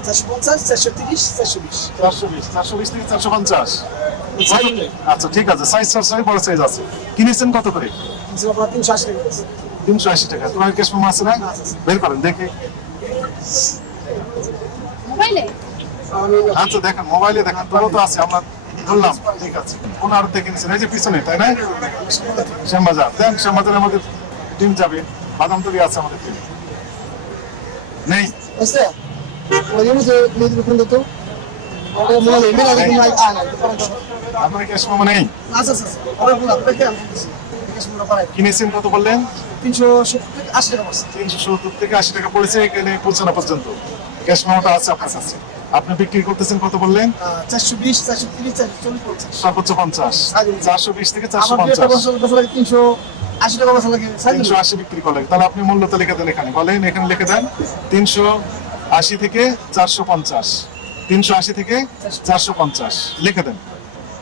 চারশো পঞ্চাশ চারশো তিরিশ চারশো বিশ চারশো বিশ চারশো বিশ থেকে চারশো পঞ্চাশ আচ্ছা ঠিক আছে সাইজ সবসময় বড় সাইজ আছে কিনেছেন কত করে তিনশো আশি টাকা তিনশো আশি টাকা তোমার ক্যাশ মেমো আছে না বের করেন দেখে আচ্ছা দেখেন মোবাইলে দেখেন, তোরও তো আছে, আমরা ধরলাম ঠিক আছে। দেখে নিচ্ছেন এই যে পিছনে তাই না? শ্যামবাজার। দেন শ্যামবাজারে আমাদের টিম যাবে বাদাম তৈরি আছে আমাদের টিম নেই। আয় আপনার ক্যাশ মেমো নেই? আচ্ছা আচ্ছা কিনেছেন কত বললেন? তিনশো সত্তর থেকে আশি টাকা তিনশো সত্তর থেকে আশি টাকা পড়েছে এখানে পৌঁছানো পর্যন্ত। ক্যাশ মেমোটা আছে আপনার কাছে। আপনি বিক্রি করতেছেন কত বললেন? চারশো বিশ চারশো তিরিশ চারশো চল্লিশ পঞ্চাশ। সর্বোচ্চ পঞ্চাশ। চারশো। বিশ থেকে চারশো পঞ্চাশ। তিনশো আশি টাকা বছর লাগে। তিনশো আশি বিক্রি করলেন তাহলে আপনি মূল্য তো লিখে দেন এখানে। বলেন এখানে লিখে দেন। তিনশো আশি থেকে চারশো পঞ্চাশ। তিনশো আশি থেকে চারশো পঞ্চাশ। লিখে দেন।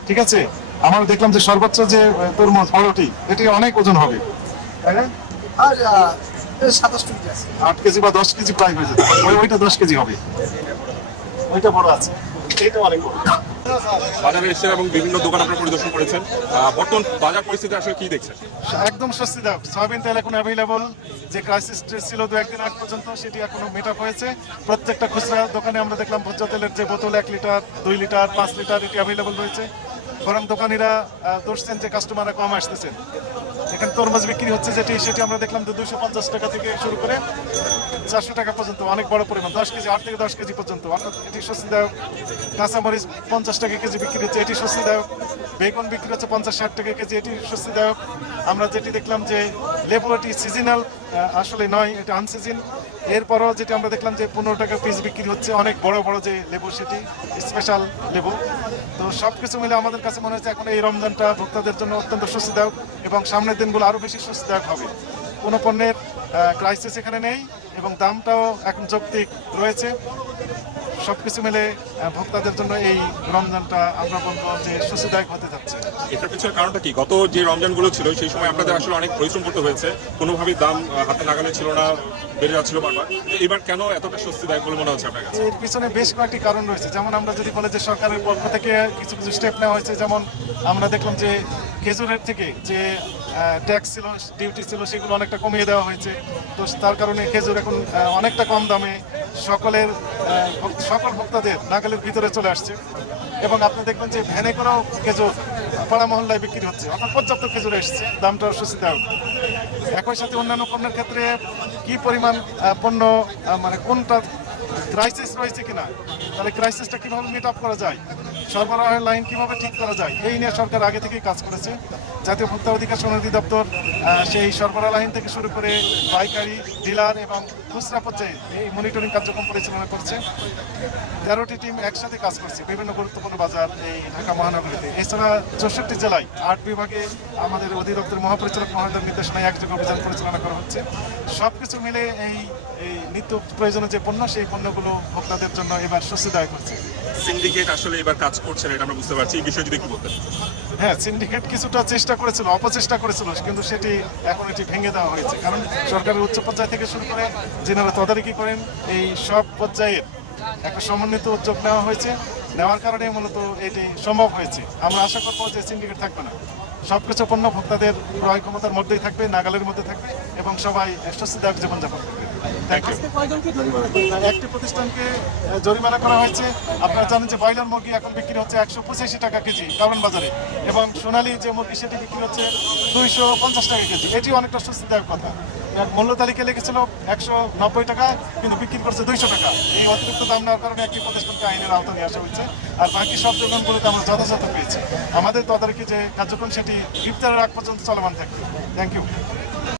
ঠিক আছে? আমরা দেখলাম যে সর্বোচ্চ যে তরমুজ বড়টি এটি অনেক ওজন হবে। তাই না? আর সাতাশ আট কেজি বা দশ কেজি প্রায় হয়ে ওই ওইটা দশ কেজি হবে। ওইটা বড় আছে। এইটা অনেক বড়। বাজারে এসেছেন এবং বিভিন্ন দোকান আপনারা পরিদর্শন করেছেন। বর্তমান বাজার পরিস্থিতি আসলে কি দেখছেন? একদম স্বস্তিদায়ক। সয়াবিন তেল এখন অ্যাভেলেবল যে ক্রাইসিস ছিল দু একদিন আগ পর্যন্ত সেটি এখনও মেট আপ হয়েছে। প্রত্যেকটা খুচরা দোকানে আমরা দেখলাম ভোজ্য তেলের যে বোতল এক লিটার দুই লিটার পাঁচ লিটার এটি অ্যাভেলেবল রয়েছে। বরং দোকানিরা দোষছেন যে কাস্টমাররা কম আসতেছেন। এখানে তরমুজ বিক্রি হচ্ছে, যেটি, সেটি আমরা দেখলাম যে দুশো পঞ্চাশ টাকা থেকে শুরু করে চারশো টাকা পর্যন্ত, অনেক বড় পরিমাণ, দশ কেজি, আট থেকে দশ কেজি পর্যন্ত। অর্থাৎ এটি স্বস্তিদায়ক কাঁচামরিচ পঞ্চাশ টাকা কেজি বিক্রি হচ্ছে, এটি স্বস্তিদায়ক বেগুন বিক্রি হচ্ছে পঞ্চাশ, ষাট টাকা কেজি, এটি স্বস্তিদায়ক আমরা যেটি দেখলাম যে লেবু এটি সিজনাল আসলে নয়, এটা আনসিজন এরপরও যেটা আমরা দেখলাম যে পনেরো টাকা পিস বিক্রি হচ্ছে, অনেক বড় বড় যে লেবু, সেটি স্পেশাল লেবু। তো সব কিছু মিলে আমাদের কাছে মনে হচ্ছে এখন এই রমজানটা ভোক্তাদের জন্য অত্যন্ত স্বস্তিদায়ক এবং সামনের দিনগুলো আরও বেশি স্বস্তিদায়ক হবে। কোনো পণ্যের ক্রাইসিস এখানে নেই এবং দামটাও এখন যৌক্তিক রয়েছে। সবকিছু মিলে আহ, ভোক্তাদের জন্য এই রমজানটা আমরা বলব যে স্বস্তিদায়ক হতে যাচ্ছে। এটার পিছনে কারণটা কি? গত যে রমজানগুলো ছিল সেই সময় আপনাদের আসলে অনেক পরিশ্রম করতে হয়েছে। কোনোভাবেই দাম হাতে নাগালে ছিল না বেড়ে যাচ্ছিল বারবার। এবার কেন এতটা স্বস্তিদায়ক বলে মনে হচ্ছে আপনার কাছে? এর পিছনে বেশ কয়েকটি কারণ রয়েছে। যেমন আমরা যদি বলে যে সরকারের পক্ষ থেকে কিছু কিছু স্টেপ নেওয়া হয়েছে যেমন আমরা দেখলাম যে খেজুরের থেকে যে ট্যাক্স ছিল ডিউটি ছিল সেগুলো অনেকটা কমিয়ে দেওয়া হয়েছে। তো তার কারণে খেজুর এখন অনেকটা কম দামে সকলের সকল ভোক্তাদের নাগালের ভিতরে চলে আসছে। এবং আপনি দেখবেন যে ভ্যানে করেও খেজুর পাড়া মহল্লায় বিক্রি হচ্ছে। অর্থাৎ পর্যাপ্ত খেজুর এসছে। দামটা স্বস্তিদায়ক একই সাথে অন্যান্য পণ্যের ক্ষেত্রে কি পরিমাণ পণ্য মানে কোনটা ক্রাইসিস রয়েছে কিনা, তাহলে ক্রাইসিসটা কীভাবে মিট আপ করা যায়, সরবরাহের লাইন কীভাবে ঠিক করা যায়, এই নিয়ে সরকার আগে থেকেই কাজ করেছে। জাতীয় ভোক্তা অধিকার সমিতি দপ্তর সেই সরবরাহ লাইন থেকে শুরু করে পাইকারি, ডিলার এবং খুচরা পর্যায়ে এই মনিটরিং কার্যক্রম পরিচালনা করছে তেরোটি টিম একসাথে কাজ করছে বিভিন্ন গুরুত্বপূর্ণ বাজার এই ঢাকা মহানগরীতে এছাড়া চৌষট্টি জেলায় আট বিভাগে আমাদের অধিদপ্তর মহাপরিচালক মহোদয়ের নির্দেশনায় একযোগে অভিযান পরিচালনা করা হচ্ছে সব কিছু মিলে এই এই নিত্য প্রয়োজনীয় যে পণ্য সেই পণ্যগুলো ভোক্তাদের জন্য এবার স্বস্তিদায়ক হচ্ছে সিন্ডিকেট আসলে এবার কাজ করছে না এটা আমরা বুঝতে পারছি। এই বিষয়ে যদি একটু বলতেন। হ্যাঁ সিন্ডিকেট কিছুটা চেষ্টা করেছিল অপচেষ্টা করেছিল কিন্তু সেটি এখন এটি ভেঙে দেওয়া হয়েছে। কারণ সরকারের উচ্চ পর্যায় থেকে শুরু করে যেনারা তদারকি করেন এই সব পর্যায়ের একটা সমন্বিত উদ্যোগ নেওয়া হয়েছে। নেওয়ার কারণে মূলত এটি সম্ভব হয়েছে। আমরা আশা করব যে সিন্ডিকেট থাকবে না। সব কিছু পণ্য ভোক্তাদের ক্রয় ক্ষমতার মধ্যেই থাকবে নাগালের মধ্যে থাকবে এবং সবাই স্বস্তিদায়ক জীবনযাপন করবে। একটি প্রতিষ্ঠানকে জরিমানা করা হয়েছে। আপনারা জানেন যে ব্রয়লার মুরগি এখন বিক্রি হচ্ছে একশো পঁচাশি টাকা কেজি কারণ বাজারে। এবং সোনালি যে মুরগি সেটি বিক্রি হচ্ছে দুইশো পঞ্চাশ টাকা কেজি। এটি অনেকটা স্বস্তিদায়ক কথা। মূল্য তালিকা লিখেছিল একশো নব্বই টাকা, কিন্তু বিক্রি করছে দুইশো টাকা। এই অতিরিক্ত দাম নেওয়ার কারণে একটি প্রতিষ্ঠানকে আইনের আওতা নিয়ে আসা হয়েছে, আর বাকি সব দোকানগুলোতে আমরা যথাযথ পেয়েছি। আমাদের তদারকি যে কার্যক্রম, সেটি ইফতারের আগ পর্যন্ত চলমান থাকবে। Thank you